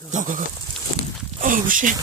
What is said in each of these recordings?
Go, go, go. Oh, shit.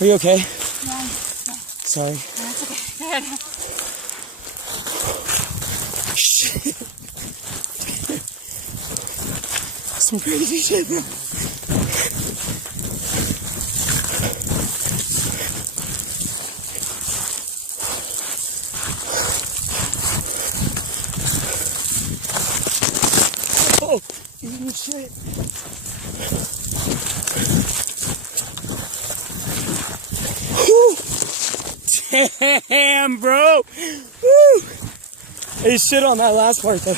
Are you okay? Yeah. Sorry. That's okay. Go ahead. Shit. Some crazy shit, bro. Oh, eating shit. Damn, bro. Woo. Hey, shit on that last part though.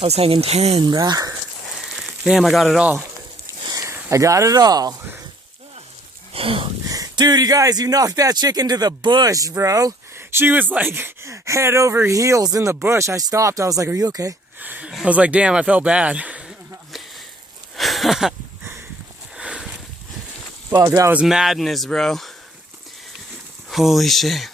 I was hanging 10, bro. Damn, I got it all. I got it all. Dude, you guys, you knocked that chick into the bush, bro. She was like head over heels in the bush. I stopped. I was like, are you okay? I was like, damn, I felt bad. Fuck, that was madness, bro. Holy shit.